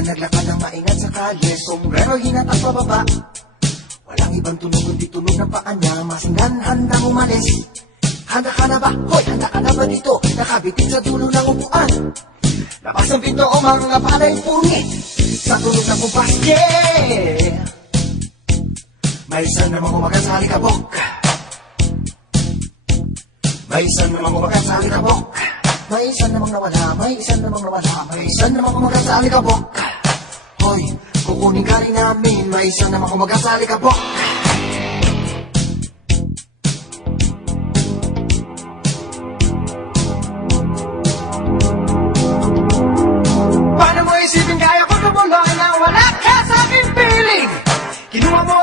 Naglakad ng maingat sa kalye, sombrero hinat at pababa. Walang ibang tunog kundi tunog ng paa niya. Masinggan, handang umalis. Handa ka na ba? Hoy, handa ka na ba dito? Nakabitin sa dulo ng upuan. Labas ng pinto o mga palay pungit sa tunog ng kumpas, yeah! May isa namang umagat sa alikabok. May isa namang umagat sa alikabok. May isa namang nawala, may isa namang nawala, may isa namang umagat sa alikabok. Hoy, kukunin ka rin namin, may isa namang umagat sa alikabok. Paano mo isipin kaya ko tumuloy na wala ka sa aking piling? Kinuha mo